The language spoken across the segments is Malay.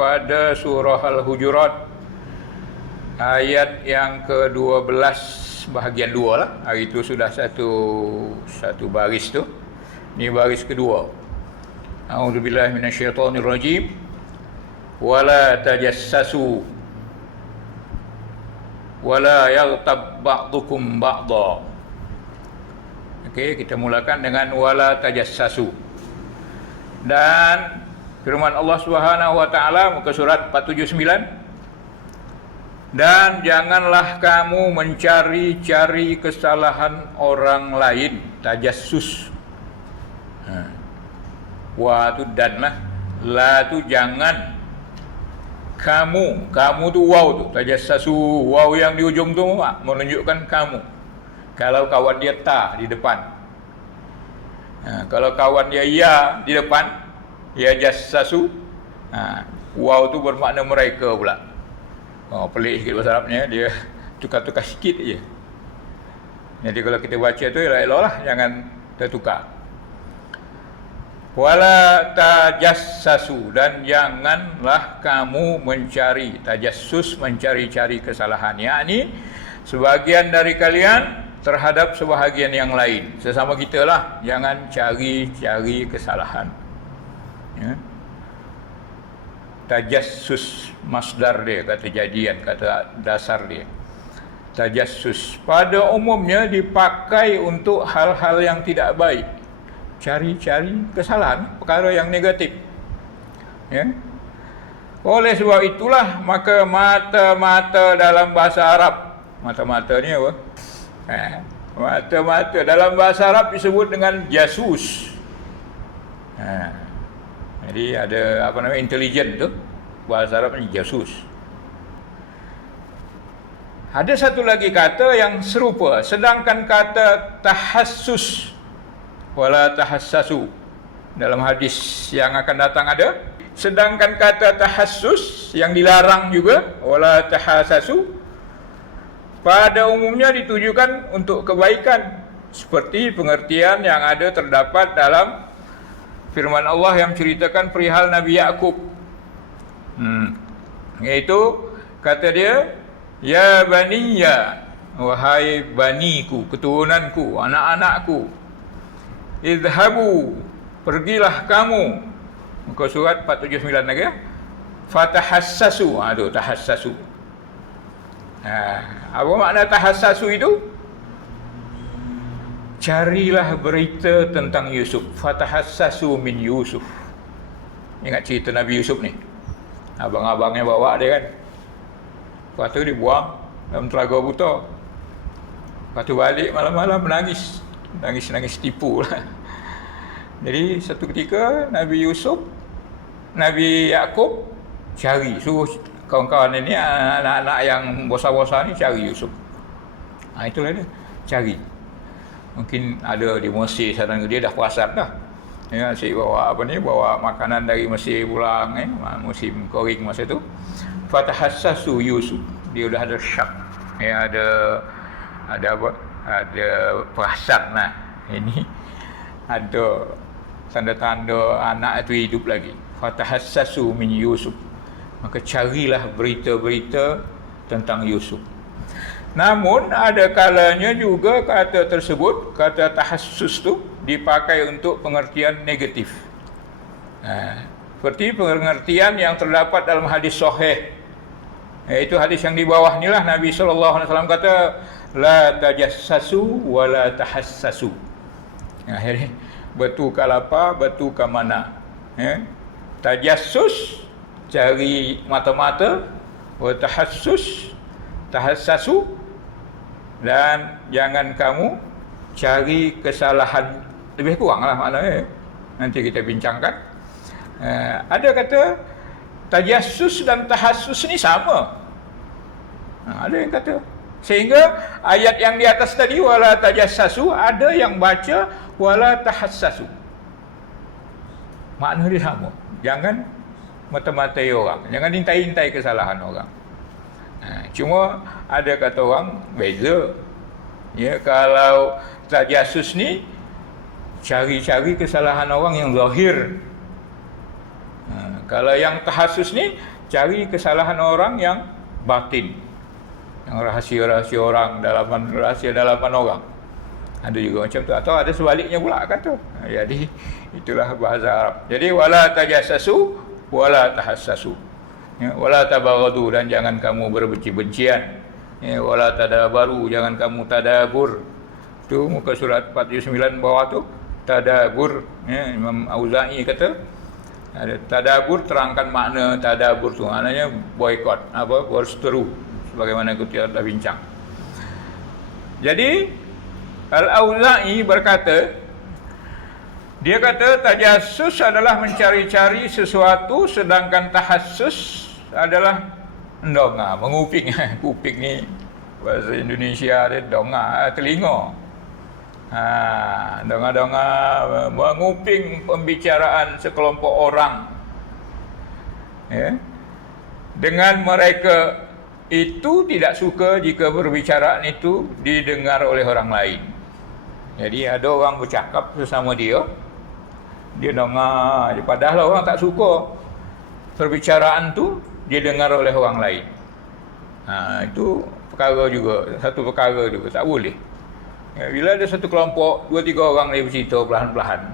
pada surah Al-Hujurat ayat yang ke-12 bahagian 2 lah. Hari itu sudah satu baris tu. Ini baris kedua. A'udzubillahi minasyaitonirrajim. Wala tajassasu wala yaghtab ba'dukum ba'dha. Okey, kita mulakan dengan wala tajassasu. Dan firman Allah Subhanahu wa taala muka surat 479, dan janganlah kamu mencari-cari kesalahan orang lain, tajassus. Wa tu dan lah, la tu jangan, kamu tu waw tu, tajassasu, waw yang di ujung tu menunjukkan kamu. Kalau kawan dia ta di depan, kalau kawan dia ya di depan, ya jassasu, waw tu bermakna mereka pula. Pelik sikit bahasa Arabnya, dia tukar-tukar sikit je. Jadi kalau kita baca tu elok-elok lah, jangan tertukar. Wala tajassasu, dan janganlah kamu mencari, tajassus mencari-cari kesalahan, yakni sebahagian dari kalian terhadap sebahagian yang lain, sesama kita lah, jangan cari-cari kesalahan. Ya. Tajassus masdar dia, kata jadian, kata dasar dia. Tajassus pada umumnya dipakai untuk hal-hal yang tidak baik, cari-cari kesalahan, perkara yang negatif. Ya. Oleh sebab itulah maka mata-mata dalam bahasa Arab, mata-mata ni apa? Mata-mata dalam bahasa Arab disebut dengan jasus. Jadi ada intelijen tu, bahasa Arab ni jasus. Ada satu lagi kata yang serupa, sedangkan kata tahassus wala tahassasu dalam hadis yang akan datang ada. Sedangkan kata tahassus yang dilarang juga, wala tahassasu, pada umumnya ditujukan untuk kebaikan, seperti pengertian yang ada terdapat dalam firman Allah yang menceritakan perihal Nabi Yaqub. Iaitu kata dia, ya baniya, wahai baniku, keturunanku, anak-anakku, idhabu, pergilah kamu. Muka surat 479 lagi ya. Fatahassasu, tu tahassasu. Apa makna tahassasu itu? Carilah berita tentang Yusuf. Fatahassasu min Yusuf. Ingat cerita Nabi Yusuf ni, abang-abangnya bawa dia kan, lepas tu dibuang dalam telaga buta, lepas tu balik malam-malam menangis tipu lah. Jadi satu ketika Nabi Yaqub cari, suruh kawan-kawan ini, anak-anak yang bosa-bosa ni cari Yusuf. Itulah dia, cari. Mungkin ada di Mesir sana, dia dah perasan dah. Ya, asyik bawa makanan dari Mesir pulang, musim kering masa tu. Fatahassasu Yusuf, dia dah ada syak. Ya, ada perasan lah. Ini ada tanda-tanda anak itu hidup lagi. Fatahassasu min Yusuf, maka carilah berita-berita tentang Yusuf. Namun ada kalanya juga kata tersebut, kata tahassus tu dipakai untuk pengertian negatif. Seperti pengertian yang terdapat dalam hadis sahih, iaitu hadis yang di bawah ni lah. Nabi SAW kata, la tajassasu wa la tahassasu. Akhirnya bertukar apa, bertukar mana. Tajassus, cari mata-mata, wa tahassasu, dan jangan kamu cari kesalahan. Lebih kurang lah maknanya, nanti kita bincangkan. Ada kata tajassus dan tahassus ni sama, ada yang kata, sehingga ayat yang di atas tadi wala tajassasu, ada yang baca wala tahassasu, makna dia sama. Jangan mata-matai orang, jangan intai-intai kesalahan orang. Cuma ada kata orang beza. Ya, kalau tajassus ni cari-cari kesalahan orang yang zahir. Kalau yang tahassus ni cari kesalahan orang yang batin, yang rahsia-rahsia orang, rahsia dalaman orang. Ada juga macam tu, atau ada sebaliknya pula kata. Jadi itulah bahasa Arab. Jadi wala tajassasu wala tahassasu. Ya, wala tabaghadu, dan jangan kamu berbenci-bencian. Ya, wala tadabaru, jangan kamu tadabur. Tu muka surat 49 bawah tu, tadabur. Ya, Imam Auza'i kata ada tadabur, terangkan makna tadabur tu. Maknanya boikot, berseteru, sebagaimana kita dah bincang. Jadi Al-Auza'i berkata, dia kata tajassus adalah mencari-cari sesuatu, sedangkan tahassus adalah ndonga, menguping. Kuping ni bahasa Indonesia dia donga, telinga. Donga-donga, menguping pembicaraan sekelompok orang. Ya. Dengan mereka itu tidak suka jika perbicaraan itu didengar oleh orang lain. Jadi ada orang bercakap sesama dia dengar, padahal orang tak suka perbicaraan tu didengar oleh orang lain. Itu perkara juga, satu perkara juga tak boleh. Ya, bila ada satu kelompok 2-3 orang dia bercerita perlahan-lahan,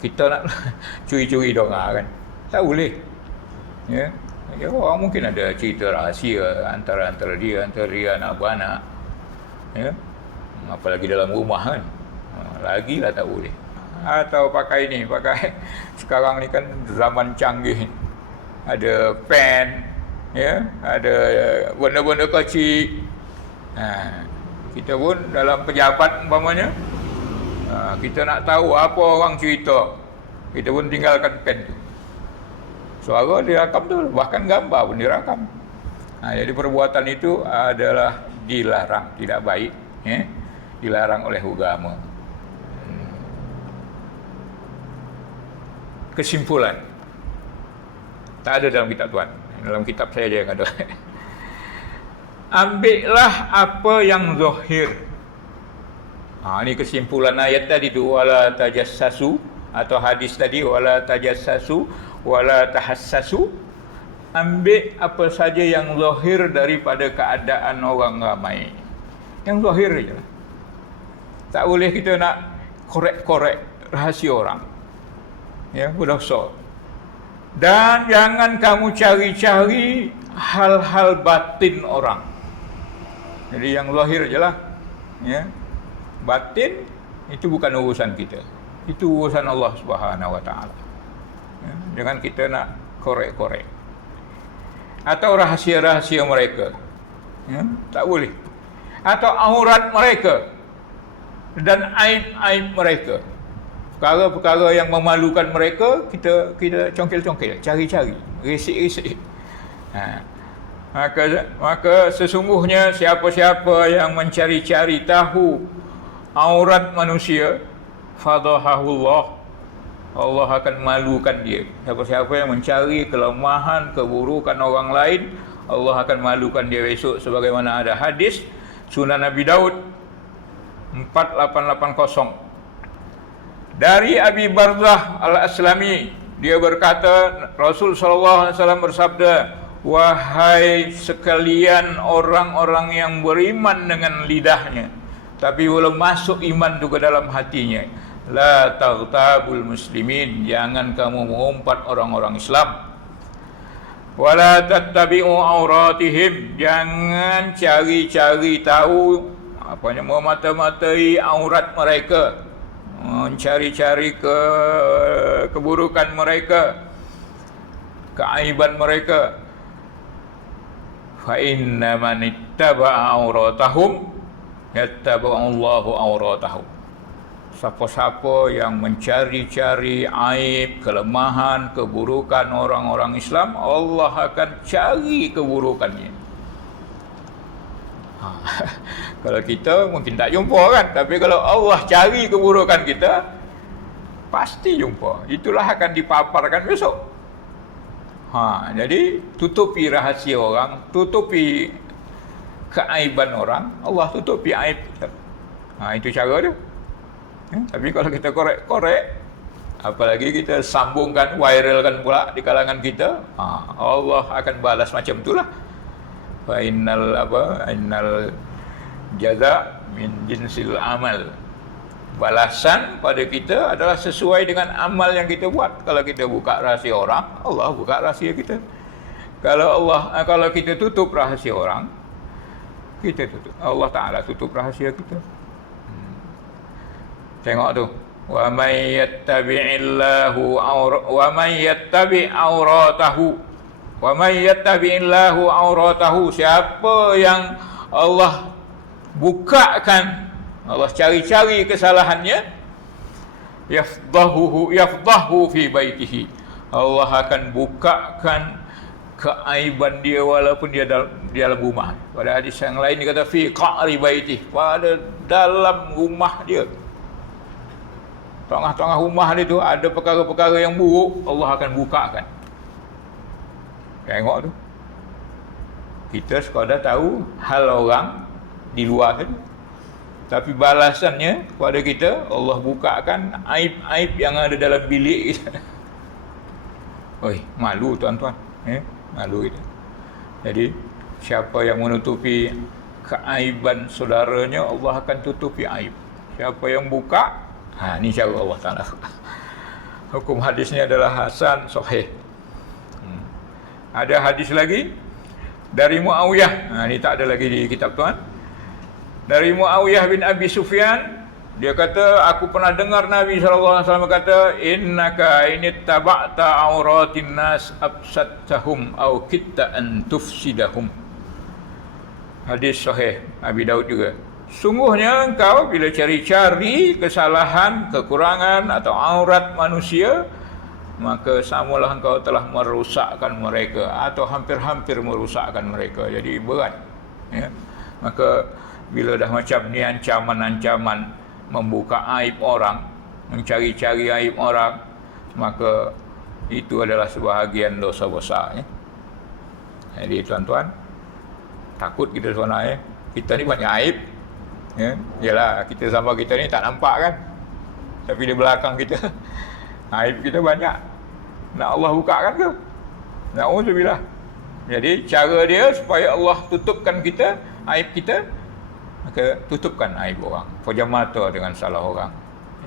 kita nak curi-curi dengar kan, tak boleh. Ya, orang mungkin ada cerita rahsia antara dia anak beranak. Ya, apalagi dalam rumah kan, lagilah tak boleh. Atau pakai sekarang ni kan zaman canggih, ada pen, ya, ada benda-benda kecil. Kita pun dalam pejabat umpamanya, kita nak tahu apa orang cerita, kita pun tinggalkan pen tu, suara direkam tu, bahkan gambar pun direkam. Jadi perbuatan itu adalah dilarang, tidak baik, ya, dilarang oleh agama. Kesimpulan, tak ada dalam kitab Tuhan, dalam kitab saya je yang ada. Ambillah apa yang zahir. Ini kesimpulan ayat tadi tu, wala tajassasu, atau hadis tadi wala tajassasu wala tahassasu. Ambil apa saja yang zahir daripada keadaan orang ramai, yang zahir je lah. Tak boleh kita nak korek-korek rahsia orang, ya, berdosa. Dan jangan kamu cari-cari hal-hal batin orang. Jadi yang zahir je lah, ya. Batin itu bukan urusan kita, itu urusan Allah Subhanahu Wa Taala. Ya, jangan kita nak korek-korek atau rahsia-rahsia mereka, ya, tak boleh. Atau aurat mereka dan aib-aib mereka, perkara-perkara yang memalukan mereka, kita congkel-congkel, cari-cari, risik-risik. Maka sesungguhnya siapa-siapa yang mencari-cari tahu aurat manusia, fadahahullah, Allah akan malukan dia. Siapa-siapa yang mencari kelemahan, keburukan orang lain, Allah akan malukan dia besok, sebagaimana ada hadis Sunan Nabi Daud 4880 dari Abi Barzah Al-Aslami, dia berkata Rasul sallallahu alaihi wasallam bersabda, wahai sekalian orang-orang yang beriman dengan lidahnya tapi belum masuk iman itu ke dalam hatinya, la taghtabul muslimin, jangan kamu mengumpat orang-orang Islam. Wala tattabi'u auratihim, jangan cari-cari tahu, memata-matai aurat mereka, mencari-cari keburukan mereka, keaiban mereka. Fa inna man ittaba'a auratahum yattaba'allahu auratahum. Siapa-siapa yang mencari-cari aib, kelemahan, keburukan orang-orang Islam, Allah akan cari keburukannya. Kalau kita mungkin tak jumpa kan, tapi kalau Allah cari keburukan kita, pasti jumpa. Itulah akan dipaparkan besok. Jadi tutupi rahasia orang, tutupi keaiban orang, Allah tutupi aib kita. Itu cara dia. Tapi kalau kita korek-korek, Apalagi kita sambungkan, viralkan pula di kalangan kita, Allah akan balas macam itulah. Fa innal jaza min jinsil amal. Balasan pada kita adalah sesuai dengan amal yang kita buat. Kalau kita buka rahsia orang, Allah buka rahsia kita. Kalau kita tutup rahsia orang, Allah Taala tutup rahsia kita. Tengok tu. Wa may yattabi'illahu auratahu, siapa yang Allah bukakan, Allah cari-cari kesalahannya, yafdahu fi baitihi, Allah akan bukakan keaiban dia walaupun dia dalam rumah. Pada hadis yang lain dia kata fi qa'ri baitihi, pada dalam rumah dia, tengah-tengah rumah dia tu ada perkara-perkara yang buruk, Allah akan bukakan. Tengok tu. Kita sekadar tahu hal orang di luar tadi, tapi balasannya kepada kita, Allah bukakan aib-aib yang ada dalam bilik kita. Oi, malu tuan-tuan, malu kita. Jadi siapa yang menutupi keaiban saudaranya, Allah akan tutupi aib. Siapa yang buka, ni cara Allah Taala. Hukum hadis ni adalah hasan sahih. Ada hadis lagi dari Muawiyah. Ni tak ada lagi di kitab tuan. Dari Muawiyah bin Abi Sufyan, dia kata, aku pernah dengar Nabi SAW kata, innaka inittaba'ta auratin nas absattahum au kitta an tufsidahum. Hadis sahih Abi Daud juga. Sungguhnya engkau bila cari-cari kesalahan, kekurangan atau aurat manusia, maka samalah engkau telah merosakkan mereka atau hampir-hampir merosakkan mereka. Jadi berat. Maka bila dah macam ni ancaman-ancaman membuka aib orang, mencari-cari aib orang, maka itu adalah sebahagian dosa besar. Jadi tuan-tuan, takut kita sebenarnya. Kita ni banyak aib. Yalah, kita sama kita ni tak nampak kan, tapi di belakang kita aib kita banyak. Nak Allah bukakan ke? Na'udzubillah. Jadi cara dia supaya Allah tutupkan kita, aib kita, maka tutupkan aib orang. Pejam mata dengan salah orang.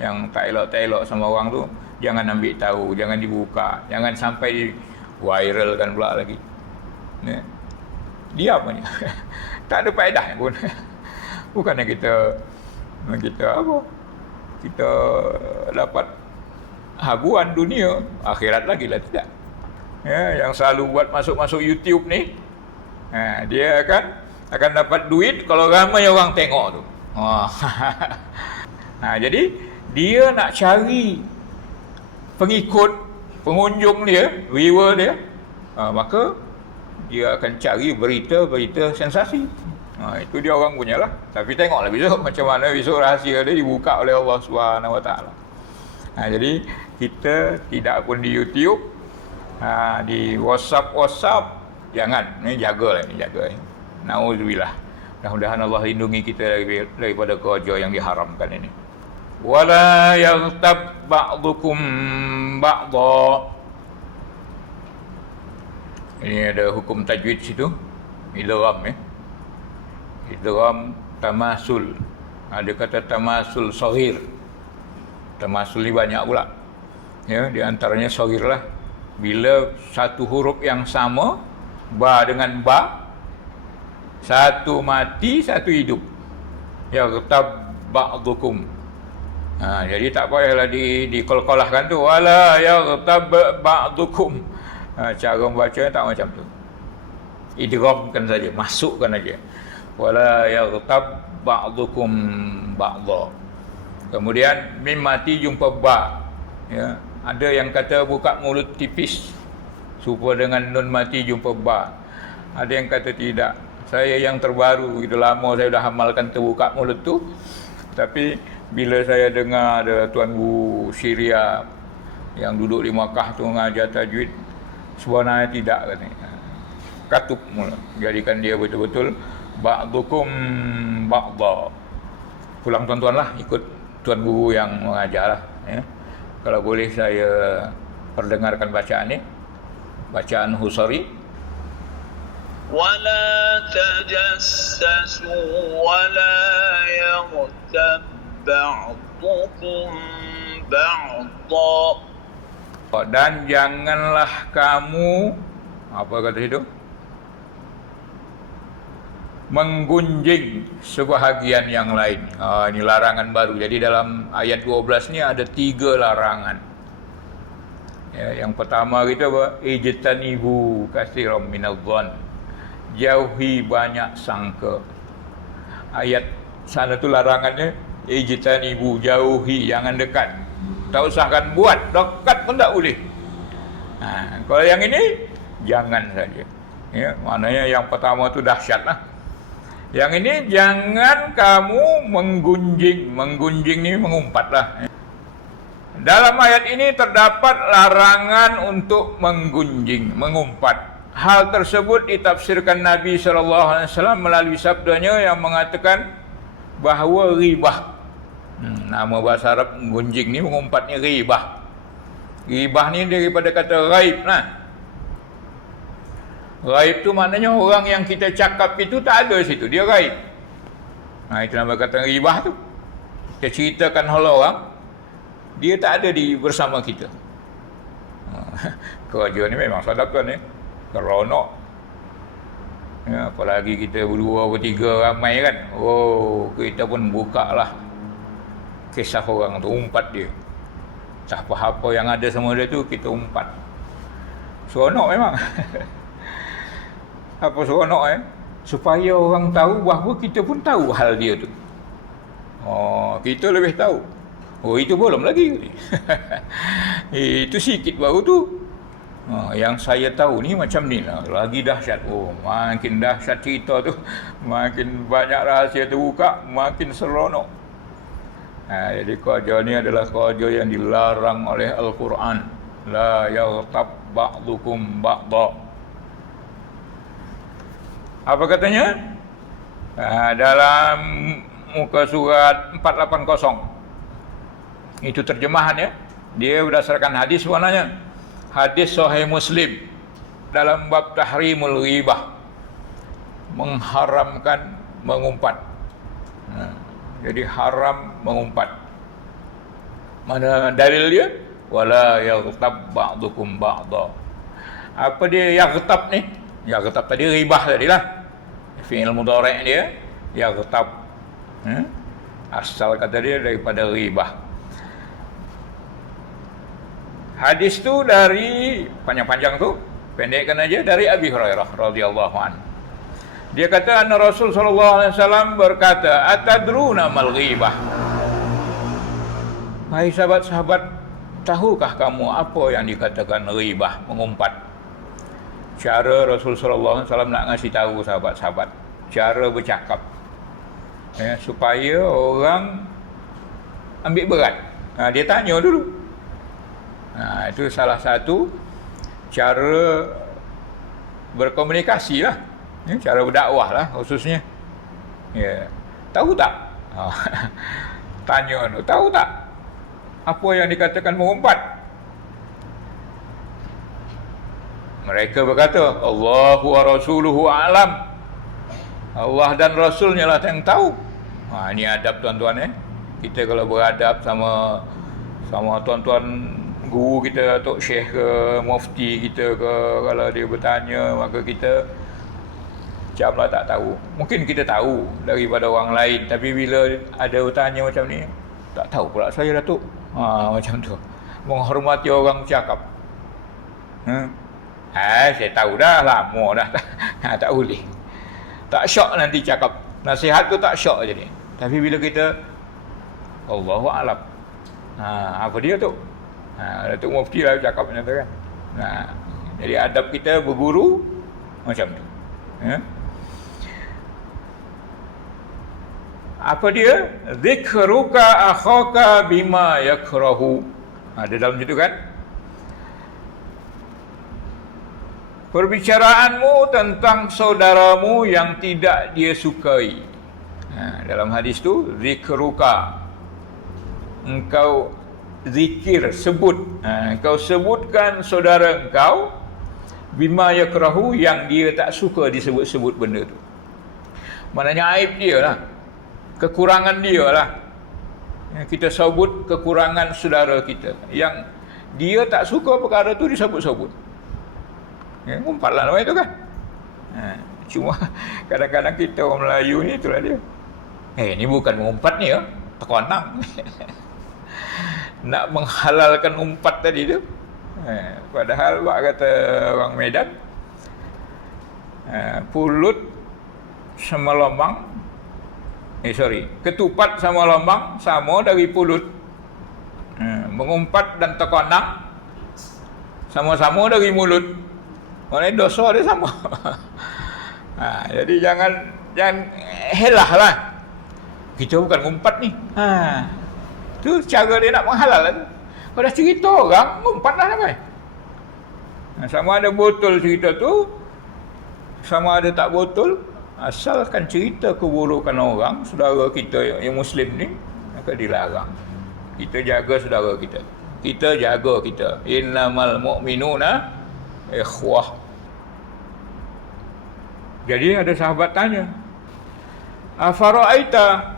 Yang tak elok-elok sama orang tu, jangan ambil tahu, jangan dibuka, jangan sampai viralkan pula lagi. Diam aja. Tak ada faedah pun. Bukannya kita apa? Kita dapat habuan dunia, akhirat lagi lah tidak. Yang selalu buat masuk-masuk YouTube ni, dia akan dapat duit kalau ramai orang tengok tu. Jadi dia nak cari pengikut, pengunjung dia, viewer dia, maka dia akan cari berita-berita sensasi. Itu dia orang punya lah. Tapi tengoklah besok macam mana besok rahsia dia dibuka oleh Allah Subhanahu Wa Taala. Jadi kita tidak pun di YouTube, di WhatsApp jangan. Ini jaga. Nauzubillah. Mudah-mudahan Allah lindungi kita daripada kerja yang diharamkan ini. Wala yaghtab ba'dukum ba'dha. Ini ada hukum tajwid situ. Idgham Idgham tamasul. Ada kata tamasul saghir. Tamasul ni banyak pula. Di antaranya saghir lah. Bila satu huruf yang sama, ba dengan ba, satu mati, satu hidup. Yaghtab ba'dukum. Jadi tak payahlah dikolkolahkan tu. Wala yaghtab ba'dukum. Cara membacanya tak macam tu. Idghamkan saja, masukkan saja. Wala yaghtab ba'dukum ba'dha. Kemudian mim mati jumpa ba. Ada yang kata buka mulut tipis serupa dengan nun mati jumpa ba. Ada yang kata tidak. Saya yang terbaru, itu lama saya dah amalkan terbuka mulut tu. Tapi bila saya dengar ada Tuan Guru Syria yang duduk di Makkah tu mengajar tajwid, sebenarnya tidak katanya. Katup mula. Jadikan dia betul-betul ba'dukum ba'dha. Pulang tuan-tuan lah, ikut Tuan Guru yang mengajar lah. Kalau boleh saya perdengarkan bacaan ni. Bacaan Husari. ولا تجسسوا ولا يغتب بعضكم بعضا. Dan janganlah kamu, apa kata itu? Menggunjing sebahagian yang lain. Ini larangan baru. Jadi dalam ayat 12 ni ada 3 larangan. Ya, yang pertama kita apa? Ijtanibu katsiran minadh-dhann. Jauhi banyak sangka. Ayat sana tu larangannya ijtanibu, jauhi, jangan dekat. Tak usahkan buat, dekat pun tak boleh. Kalau yang ini jangan saja. Ya, maknanya yang pertama tu dahsyatlah. Yang ini jangan kamu menggunjing. Menggunjing ni mengumpatlah. Dalam ayat ini terdapat larangan untuk menggunjing, mengumpat. Hal tersebut ditafsirkan Nabi SAW melalui sabdanya yang mengatakan bahawa ghibah. Nama bahasa Arab menggunjing ni, mengumpatnya ghibah. Ghibah ni daripada kata ghaib lah. Ghaib tu maknanya orang yang kita cakap itu tak ada situ, dia ghaib. Itu nama kata ghibah tu. Kita ceritakan hal orang, dia tak ada bersama kita. Kerja ni memang sadaqah ni. Seronok. Ya, apalagi kita berdua bertiga ramai kan. Kita pun buka lah kisah orang tu, umpat dia. Tak apa-apa yang ada sama dia tu, kita umpat. Seronok memang. Apa seronok supaya orang tahu bahawa kita pun tahu hal dia tu. Kita lebih tahu. Itu belum lagi. Itu sikit baru tu. Yang saya tahu ni macam ni lah. Lagi dahsyat. Makin dahsyat cerita tu, makin banyak rahsia terbuka, makin seronok. Jadi kerja ni adalah kerja yang dilarang oleh Al-Quran. La yaghtab ba'dukum ba'da. Apa katanya? Dalam muka surat 480. Itu terjemahannya. Dia berdasarkan hadis sebenarnya. Hadis Sahih Muslim dalam bab tahrimul ghibah, mengharamkan mengumpat. Jadi haram mengumpat. Mana dalil dia? Wala yaghtab ba'dukum ba'da. Apa dia yaghtab ni? Yaghtab tadi ghibah tadilah. Fi'il mudhari' dia yaghtab. Asal kata dia daripada ghibah. Hadis tu dari panjang-panjang tu, pendekkan aja, dari Abi Hurairah radhiyallahu anhu. Dia kata anna Rasul sallallahu alaihi wasallam berkata, "Atadruna mal ghibah?" Hai sahabat-sahabat, tahukah kamu apa yang dikatakan ghibah, mengumpat? Cara Rasul sallallahu alaihi wasallam nak ngasih tahu sahabat-sahabat, cara bercakap. Supaya orang ambil berat. Dia tanya dulu. Itu salah satu cara berkomunikasi lah, cara berdakwah lah khususnya. Tahu tak? Tanya tu, tahu tak apa yang dikatakan mengumpat? Mereka berkata, Allahu wa rasuluhu a'lam. Allah dan Rasulnya lah yang tahu. Ini adab tuan-tuan. Kita kalau beradab sama tuan-tuan guru kita, Tok Syekh ke, Mufti kita ke, kalau dia bertanya, maka kita macamlah tak tahu. Mungkin kita tahu daripada orang lain, tapi bila ada bertanya macam ni, tak tahu pula saya, Datuk. Macam tu. Menghormati orang bercakap. Saya tahu dah, lama dah. Tak boleh. Tak syok nanti cakap. Nasihat tu tak syok jadi. Tapi bila kita Allahu a'lam. Apa dia tu? Datuk Mufti lah cakap macam tu kan. Jadi adab kita berguru macam tu. Apa dia? Zikruka akhaka bima yakrahu. Ada dalam situ kan? Perbicaraanmu tentang saudaramu yang tidak dia sukai. Dalam hadis tu, zikruka, engkau zikir, sebut. Kau sebutkan saudara engkau bima yakrahu, yang dia tak suka disebut-sebut benda tu. Maknanya aib dia lah, kekurangan dia lah. Kita sebut kekurangan saudara kita yang dia tak suka perkara tu disebut-sebut. Umpatlah nama itu kan. Cuma kadang-kadang kita orang Melayu ni itulah dia. Ni bukan mengumpat ni ya, terkonang. Nak menghalalkan umpat tadi tu. Padahal buat kata orang Medan, pulut sama lombang, ketupat sama lombang sama dari pulut. Mengumpat dan terkonang sama-sama dari mulut. Maknanya dosa dia sama. Jadi jangan helah lah. Kita bukan ngumpat ni. Tu cara dia nak menghalalkan. Kalau dah cerita orang, ngumpatlah namai. Sama ada betul cerita tu, sama ada tak betul, asalkan cerita keburukan orang, saudara kita yang Muslim ni, maka dilarang. Kita jaga saudara kita. Kita jaga kita. Innamal mu'minuna ikhwah. Jadi ada sahabat tanya, afara'aita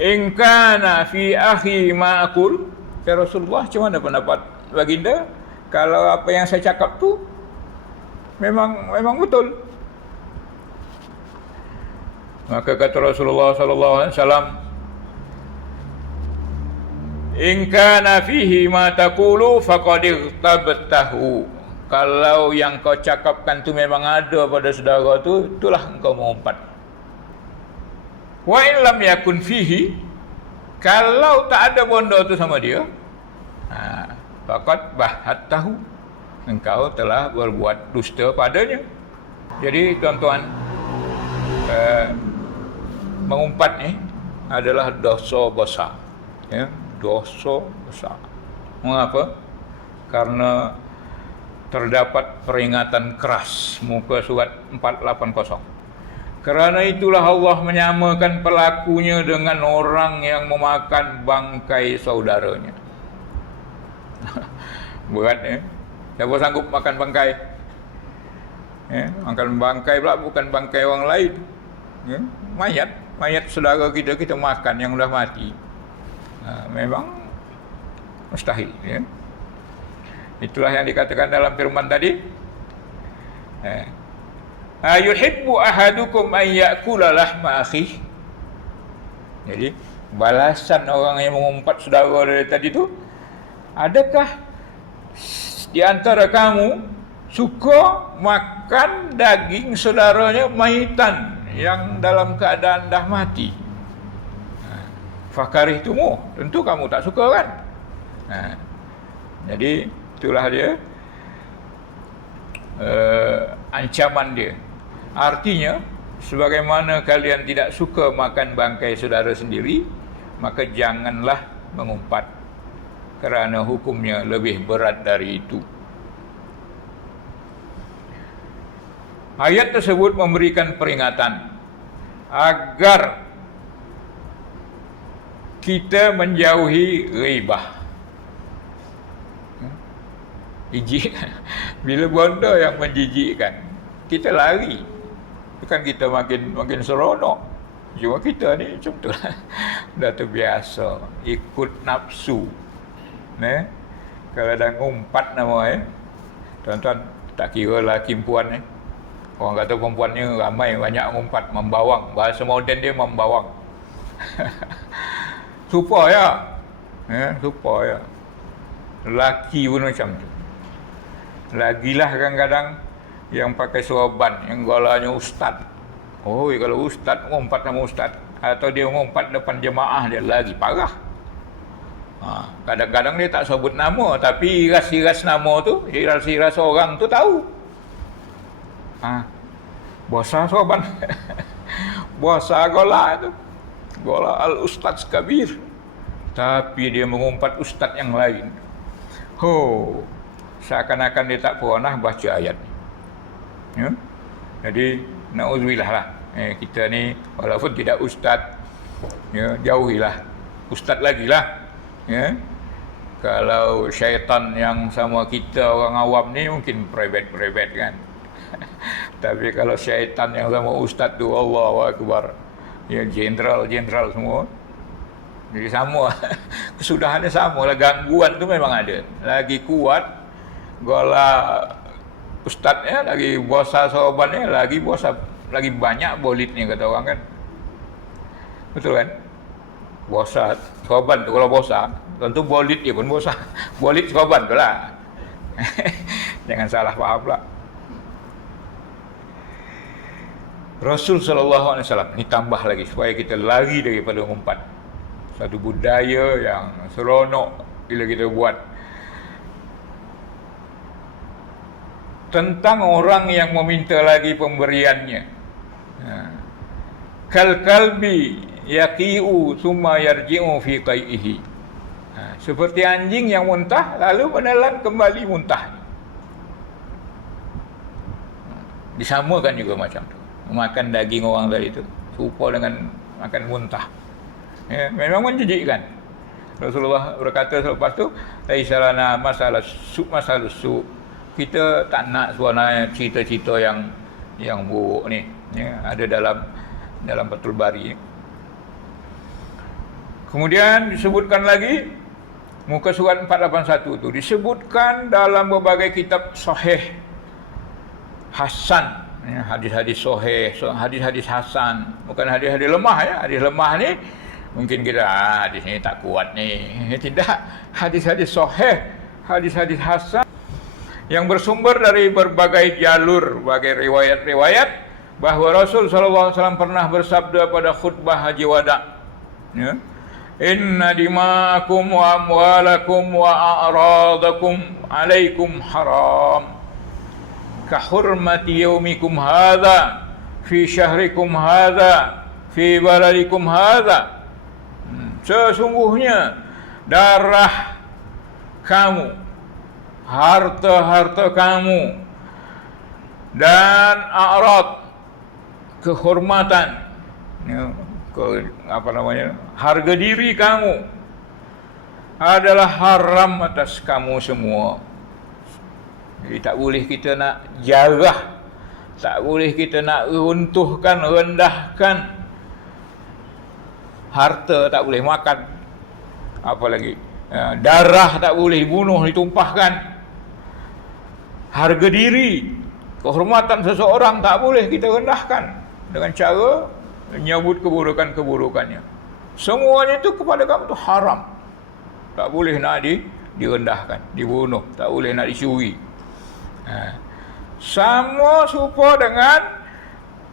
in kana fi akhi ma aqul? Ya Rasulullah, macam mana pendapat baginda kalau apa yang saya cakap tu memang betul? Maka kata Rasulullah sallallahu alaihi wasallam, in kana fihi ma taqulu faqad irtabtahu. Kalau yang kau cakapkan tu memang ada pada saudara tu, itulah engkau mengumpat. Wa in lam yakun fihi, kalau tak ada benda tu sama dia, faqad bahattahu, engkau telah berbuat dusta padanya. Jadi tuan-tuan, mengumpat ni adalah dosa besar. Dosa besar. Mengapa? Karena terdapat peringatan keras, muka surat 480. Kerana itulah Allah menyamakan pelakunya dengan orang yang memakan bangkai saudaranya. Berat ya. Siapa sanggup makan bangkai? Makan bangkai pula bukan bangkai orang lain. Mayat saudara kita makan yang sudah mati. Memang mustahil ya. Itulah yang dikatakan dalam firman tadi. Ayuhibbu ahadukum an ya'kula lahma akhih. Jadi balasan orang yang mengumpat saudara dari tadi tu, adakah di antara kamu suka makan daging saudaranya maitan yang dalam keadaan dah mati? Fakarihtumu, tentu kamu tak suka kan? Jadi itulah dia ancaman dia. Artinya, sebagaimana kalian tidak suka makan bangkai saudara sendiri, maka janganlah mengumpat, kerana hukumnya lebih berat dari itu. Ayat tersebut memberikan peringatan agar kita menjauhi ghibah. Jijik. Bila benda yang menjijikkan, kita lari. Bukan kita makin seronok. Cuma kita ni macam tu lah. Dah terbiasa ikut nafsu. Kalau dah ngumpat nama tuan-tuan, tak kira lelaki perempuan Orang kata perempuannya ramai, banyak ngumpat, membawang. Bahasa moden dia membawang. Supaya lelaki pun macam tu. Lagilah kadang-kadang yang pakai sorban, yang golanya ustaz. Kalau ustaz ngumpat sama ustaz, atau dia ngumpat depan jemaah, dia lagi parah. Kadang-kadang dia tak sebut nama, tapi iras-iras nama tu, iras-iras orang tu tahu. Bosa sorban. Bosa gola tu. Gola al-ustaz kabir. Tapi dia mengumpat ustaz yang lain. Seakan-akan dia tak pernah baca ayat ni. Jadi na'udzubillah lah. Kita ni walaupun tidak ustaz, jauhilah ustaz lagi lah. Kalau syaitan yang sama kita orang awam ni mungkin private kan. Tapi kalau syaitan yang sama ustaz tu, Allahu Akbar, ya jenderal semua. Jadi sama. Kesudahannya sama lah. Gangguan tu memang ada. Lagi kuat gola ustaznya, lagi bosa sahabatnya, lagi banyak bolitnya, kata orang kan. Betul kan? Bosa sahabat tu kalau bosa, tentu bolit dia pun bosa. Bolit sahabat tu lah. Jangan salah faham pula. Rasul SAW ni tambah lagi supaya kita lari daripada umpat. Satu budaya yang seronok bila kita buat. Tentang orang yang meminta lagi pemberiannya. Kal kalbi yaqi'u thumma yarji'u fi qai'ihi. Seperti anjing yang muntah lalu menelan kembali muntah. Disamakan juga macam tu. Makan daging orang tadi itu serupa dengan makan muntah. Ya, memang menjijikkan. Rasulullah berkata selepas tu, "Laisalana masalah su." Kita tak nak sebenarnya cerita-cerita yang buruk ni. Ya, ada dalam Fathul Bari. Kemudian disebutkan lagi muka surat 481 tu disebutkan dalam berbagai kitab sahih hasan. Ya, hadis-hadis sahih, hadis-hadis hasan, bukan hadis-hadis lemah ya. Hadis lemah ni mungkin kita hadis ni tak kuat ni. Tidak, hadis-hadis sahih, hadis-hadis hasan yang bersumber dari berbagai jalur, berbagai riwayat-riwayat bahawa Rasul SAW pernah bersabda pada khutbah Haji Wada, ya, inna dima'akum wa amwalakum wa a'radakum alaikum haram kahurmati yaumikum hadha fi syahrikum hadha fi baladikum hadha. Sesungguhnya darah kamu, harta kamu, dan a'rad, kehormatan, ya, harga diri kamu adalah haram atas kamu semua. Jadi tak boleh kita nak jarah, tak boleh kita nak runtuhkan, rendahkan harta, tak boleh makan, apalagi darah tak boleh bunuh, ditumpahkan. Harga diri, kehormatan seseorang tak boleh kita rendahkan dengan cara menyebut keburukannya. Semuanya itu kepada kamu itu haram. Tak boleh nak direndahkan, dibunuh, tak boleh nak dicuri. Sama serupa dengan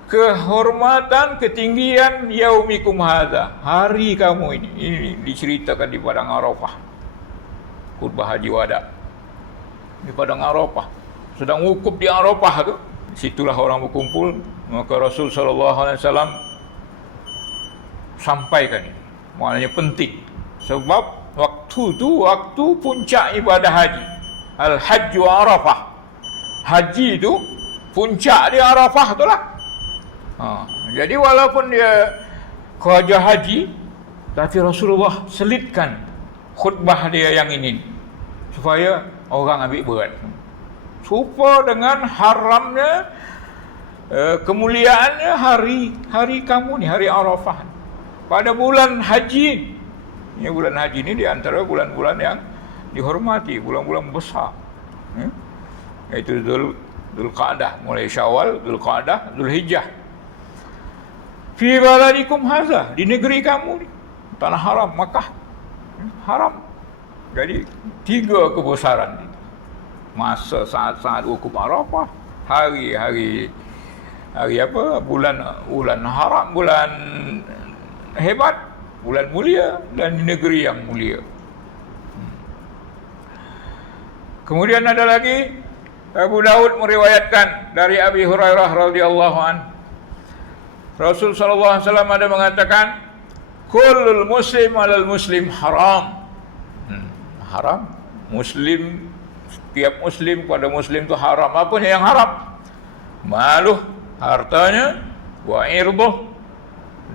kehormatan, ketinggian yaumikum hadza, hari kamu ini diceritakan di padang Arafah, khutbah Haji Wada di padang Arafah, sedang wukuf di Arafah tu, situlah orang berkumpul. Maka Rasul SAW sampaikan ini, maknanya penting, sebab waktu tu waktu puncak ibadah haji, al-hajju Arafah. Haji itu puncak di Arafah tu lah. Jadi walaupun dia kerja haji, tapi Rasulullah selitkan khutbah dia yang ini supaya orang ambil berat. Serupa dengan haramnya, kemuliaannya hari kamu ni, hari Arafah pada bulan haji. Ini bulan haji ni di antara bulan-bulan yang dihormati, bulan-bulan besar. Iaitu Dzulqa'dah, mulai Syawal, Dzulqa'dah, Dzulhijjah. Fi baladikum hadza, di negeri kamu ni, tanah haram Makkah. Haram. Jadi 3 kebesaran ni. Masa saat-saat wukuf Arafah, hari apa? Bulan haram, bulan hebat, bulan mulia, dan di negeri yang mulia. Kemudian ada lagi, Abu Daud meriwayatkan dari Abi Hurairah radhiyallahu an, Rasul sallallahu alaihi wasallam ada mengatakan, kullul muslim alal muslim haram. Haram, muslim, setiap muslim pada muslim itu haram. Apa yang haram? Maluh, hartanya, wa irduh,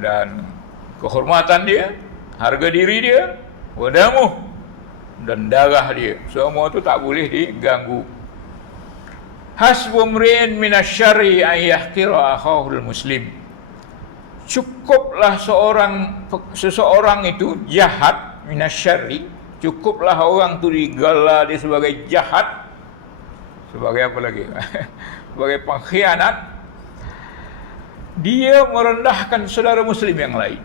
dan kehormatan dia, harga diri dia, wa damuh, dan darah dia. Semua tu tak boleh diganggu. Hasbu mri'in minasyarri an yahqira akhahul muslim. Cukuplah seseorang itu jahat minasyarri, cukuplah orang tu digelar dia sebagai jahat, sebagai apa lagi? Sebagai pengkhianat, dia merendahkan saudara muslim yang lain.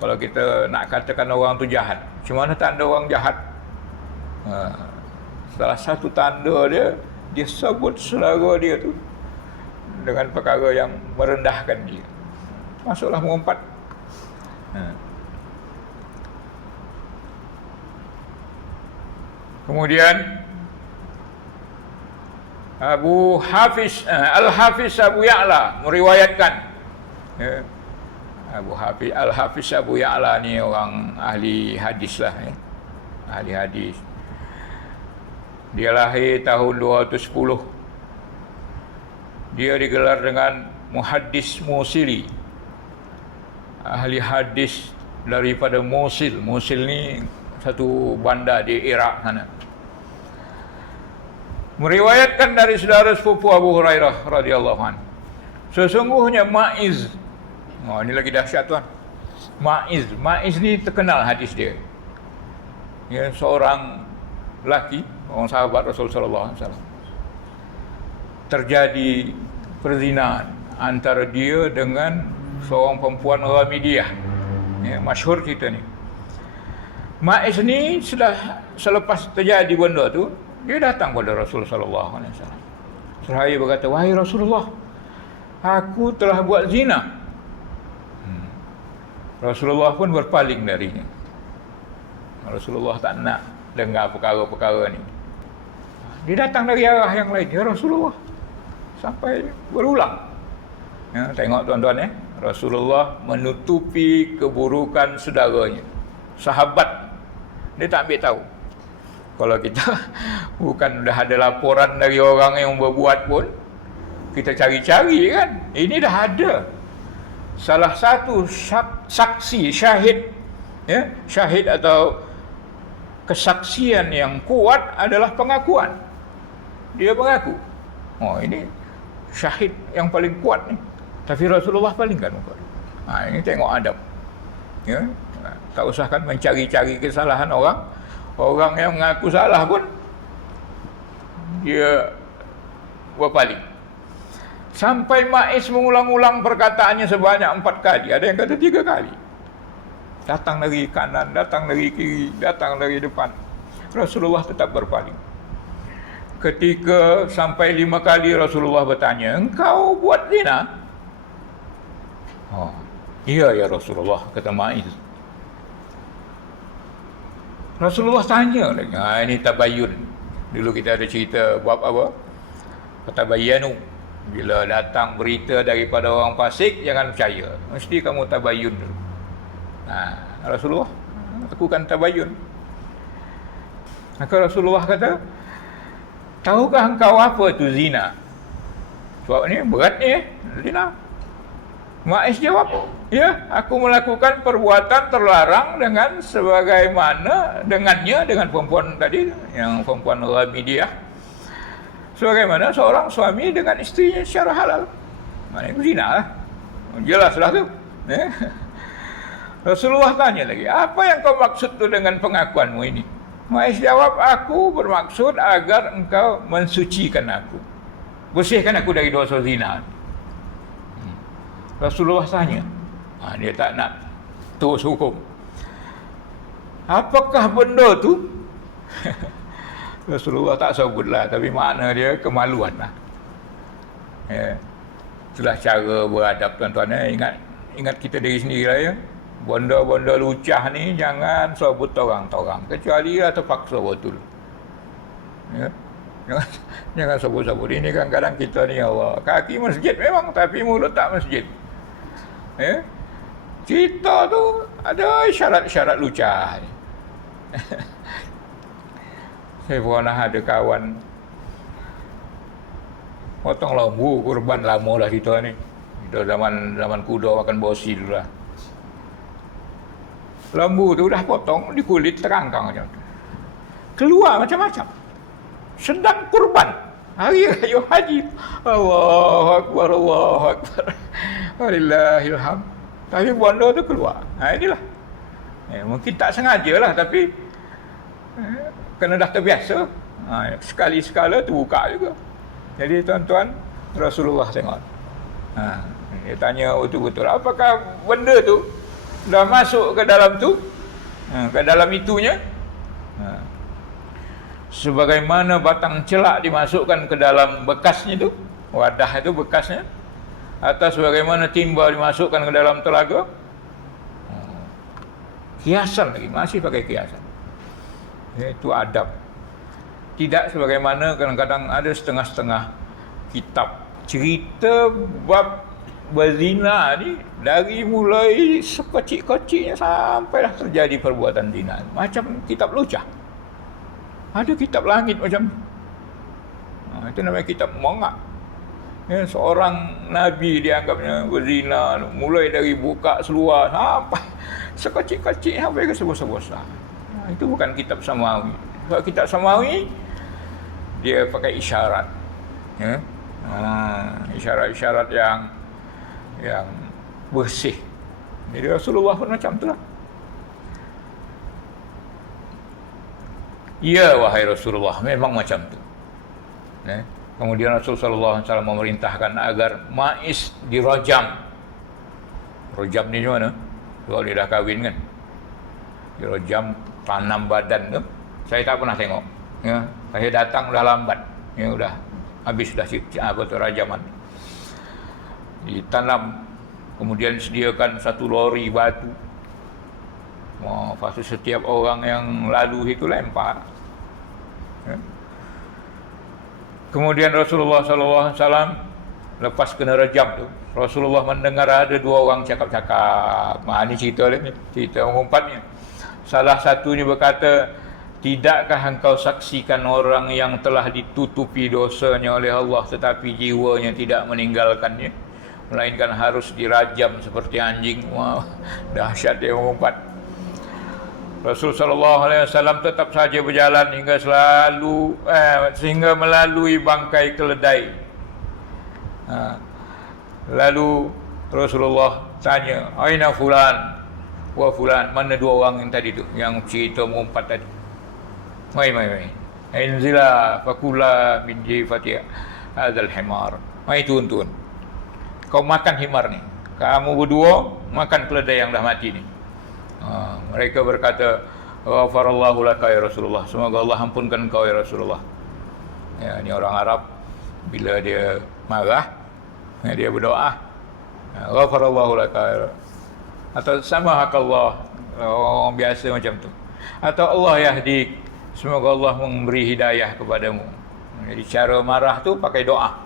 Kalau kita nak katakan orang tu jahat, macam mana tanda orang jahat? Salah satu tanda dia sebut saudara dia tu dengan perkara yang merendahkan dia. Masuklah mengumpat. Kemudian Al-Hafiz Abu Ya'la meriwayatkan, Al-Hafiz Abu Ya'la ni orang ahli hadis lah, ahli hadis. Dia lahir tahun 210. Dia digelar dengan Muhaddis Musili, ahli hadis daripada Mosul. Mosul ni satu bandar di Iraq sana. Meriwayatkan dari saudara sepupu Abu Hurairah radhiyallahu anhu, sesungguhnya Ma'iz, ini lagi dahsyat tuan. Ma'iz ni terkenal hadis dia. Dia seorang lelaki, orang sahabat Rasulullah sallallahu alaihi wasallam. Terjadi perzinahan antara dia dengan seorang perempuan Ghamidiyah. Masyhur cerita ni. Ma'iz ni selepas terjadi benda tu, dia datang kepada Rasulullah sallallahu alaihi wasallam. Seraya berkata, "Wahai Rasulullah, aku telah buat zina." Rasulullah pun berpaling darinya. Rasulullah tak nak dengar perkara-perkara ni. Dia datang dari arah yang lain. "Ya Rasulullah," sampai berulang. Tengok tuan-tuan, Rasulullah menutupi keburukan saudaranya, sahabat. Dia tak ambil tahu. Kalau kita bukan dah ada laporan dari orang yang berbuat pun, kita cari-cari kan. Ini dah ada. Salah satu saksi, syahid, syahid atau kesaksian yang kuat adalah pengakuan. Dia mengaku. Ini syahid yang paling kuat ni. Tapi Rasulullah palingkan muka. Ini tengok adab. Tak usahkan mencari-cari kesalahan orang. Orang yang mengaku salah pun dia berpaling. Sampai Ma'iz mengulang-ulang perkataannya sebanyak 4 kali. Ada yang kata 3 kali. Datang dari kanan, datang dari kiri, datang dari depan. Rasulullah tetap berpaling. Ketika sampai 5 kali Rasulullah bertanya, "Engkau buat zina?" "Iya ya Rasulullah," kata Ma'iz. Rasulullah tanya lagi. Ini tabayyun. Dulu kita ada cerita bab apa? Tabayyanu. Bila datang berita daripada orang fasik, jangan percaya. Mesti kamu tabayyun dulu. Rasulullah lakukan tabayyun. Maka Rasulullah kata, "Tahukah engkau apa itu zina?" Sebab ni berat ni, zina. Ma'iz jawab, "Ya, aku melakukan perbuatan terlarang dengan sebagaimana dengan perempuan tadi, yang perempuan Ghamidiyah, sebagaimana seorang suami dengan isterinya secara halal." Maknanya itu zina lah. Jelaslah tu. Rasulullah tanya lagi, "Apa yang kau maksud tu dengan pengakuanmu ini?" Ma'iz jawab, "Aku bermaksud agar engkau mensucikan aku, bersihkan aku dari dosa zina." Rasulullah tanya, dia tak nak terus hukum, "Apakah benda tu?" Rasulullah tak sebutlah, tapi makna dia kemaluan lah. Itulah cara beradab tuan-tuan. Ingat kita diri sendiri lah ya. Benda-benda lucah ni jangan sebut orang-orang, kecuali lah terpaksa betul. Jangan sebut-sebut. Ini kadang-kadang kita ni, Allah, kaki masjid memang, tapi mulut tak masjid. Kita tu ada syarat-syarat lucah. Saya pernah ada kawan potong lembu kurban, lama dah kita ni. Kita zaman kuda makan bosi dulu lah. Lembu tu dah potong, di kulit terangkang macam tu. Keluar macam-macam. Sedang kurban. Hari raya haji. Allahu Akbar, Allahu Akbar. Walillahilham. Tapi benda tu keluar. Inilah. Mungkin tak sengaja lah, tapi kena dah terbiasa. Sekali-sekala tu buka juga. Jadi tuan-tuan, Rasulullah tengok. Dia tanya betul-betul, apakah benda tu dah masuk ke dalam tu, ke dalam itunya, sebagaimana batang celak dimasukkan ke dalam bekasnya tu, wadah itu bekasnya, atau sebagaimana timba dimasukkan ke dalam telaga. Kiasan lagi, masih pakai kiasan. Itu adab. Tidak sebagaimana kadang-kadang ada setengah-setengah kitab cerita bab berzina ni, dari mulai sekecil-kecilnya sampai dah terjadi perbuatan zina. Macam kitab lucah. Ada kitab langit macam tu. Itu namanya kitab mongak. Seorang Nabi dianggapnya berzina, mulai dari buka seluar sampai sekecil-kecil sampai ke sebesar-besar. Itu bukan kitab samawi. Sebab kitab samawi dia pakai isyarat. Isyarat-isyarat yang bersih. Jadi Rasulullah pun macam tu lah. Ya wahai Rasulullah, memang macam tu. Kemudian Rasulullah SAW memerintahkan agar Ma'is dirajam. Rajam ni mana? Kalau dia dah kahwin kan, dirajam, tanam badan tu. Saya tak pernah tengok. Saya datang dah lambat. Dah habis dah rajaman. Ditanam, kemudian sediakan satu lori batu. Lepas tu setiap orang yang lalu itu lempar. Kemudian Rasulullah SAW lepas kena rejam tu, Rasulullah mendengar ada dua orang cakap-cakap. Ini cerita dia, cerita mengumpatnya. Salah satunya berkata, tidakkah engkau saksikan orang yang telah ditutupi dosanya oleh Allah tetapi jiwanya tidak meninggalkannya, melainkan harus dirajam seperti anjing. Wah, dahsyat dia mengumpat. Rasulullah SAW tetap saja berjalan sehingga melalui bangkai keledai. Lalu Rasulullah tanya, aina fulan wa fulan, mana dua orang yang tadi tu, yang cerita mengumpat tadi. Mai inzila fakula min jifati hadzal himar. Mai tuan-tuan, kau makan himar ni, kamu berdua makan keledai yang dah mati ni. Mereka berkata, ghafarallahu laka ya Rasulullah, semoga Allah ampunkan kau ya Rasulullah. Ini orang Arab, bila dia marah, dia berdoa, ghafarallahu laka, atau samahakallah, orang biasa macam tu, atau Allah yahdik, semoga Allah memberi hidayah kepadamu. Jadi cara marah tu pakai doa.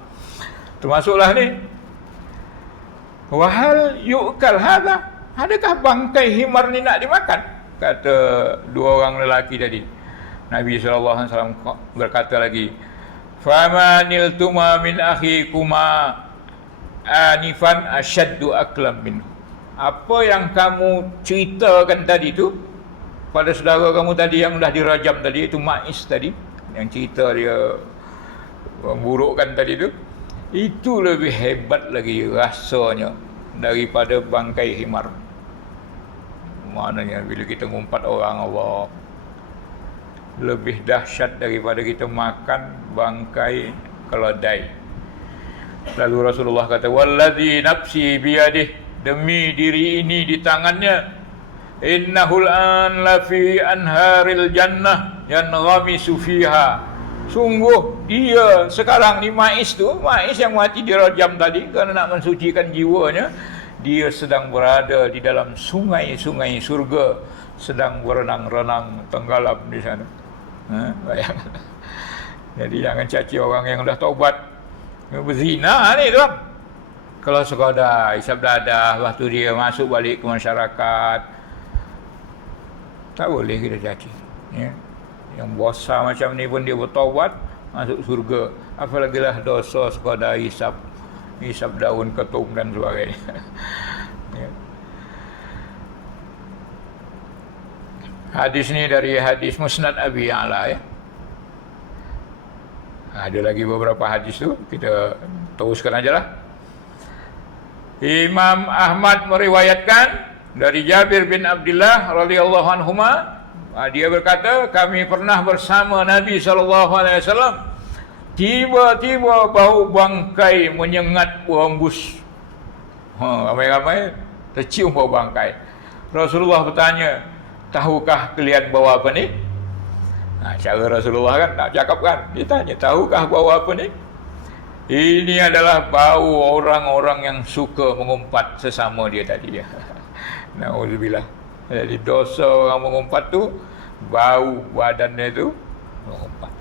Termasuklah ni, wahal yu'kal hadha, adakah bangkai himar ni nak dimakan? Kata dua orang lelaki tadi. Nabi SAW berkata lagi, famanil tuma min akhikuma anifan asyaddu aklam minhu. Apa yang kamu ceritakan tadi tu pada saudara kamu tadi yang dah dirajam tadi, itu Ma'is tadi, yang cerita dia memburukkan tadi tu, itu lebih hebat lagi rasanya daripada bangkai himar. Maknanya bila kita ngumpat orang Allah, lebih dahsyat daripada kita makan bangkai keledai. Lalu Rasulullah kata, wallazi nafsi biyadih, demi diri ini di tangannya, innahul an lafi anharil jannah yanghamisu fiha, sungguh dia sekarang ni Ma'is tu, Ma'is yang mati dirajam tadi kerana nak mensucikan jiwanya, dia sedang berada di dalam sungai-sungai surga, sedang berenang-renang, tenggelam di sana. Bayangkan. Jadi jangan caci orang yang dah taubat berzina ni tuan. Kalau sekadar hisap dadah, lepas tu dia masuk balik ke masyarakat, tak boleh kita caci. Yang bosa macam ni pun dia bertaubat, masuk surga. Apalagilah dosa sekadar hisap daun ketum dan sebagainya. Hadis ni dari hadis Musnad Abi Ya'la ya. Ada lagi beberapa hadis tu, kita teruskan aja lah. Imam Ahmad meriwayatkan dari Jabir bin Abdullah radhiyallahu anhuma, dia berkata, kami pernah bersama Nabi SAW. Tiba-tiba bau bangkai menyengat berhembus. Ramai-ramai tercium bau bangkai. Rasulullah bertanya, tahukah kalian bau apa ni? Cara Rasulullah kan tak cakap kan. Dia tanya, tahukah bau apa ni? Ini adalah bau orang-orang yang suka mengumpat sesama dia tadi. Na'udzubillah. Jadi dosa orang mengumpat tu, bau badannya tu mengumpat.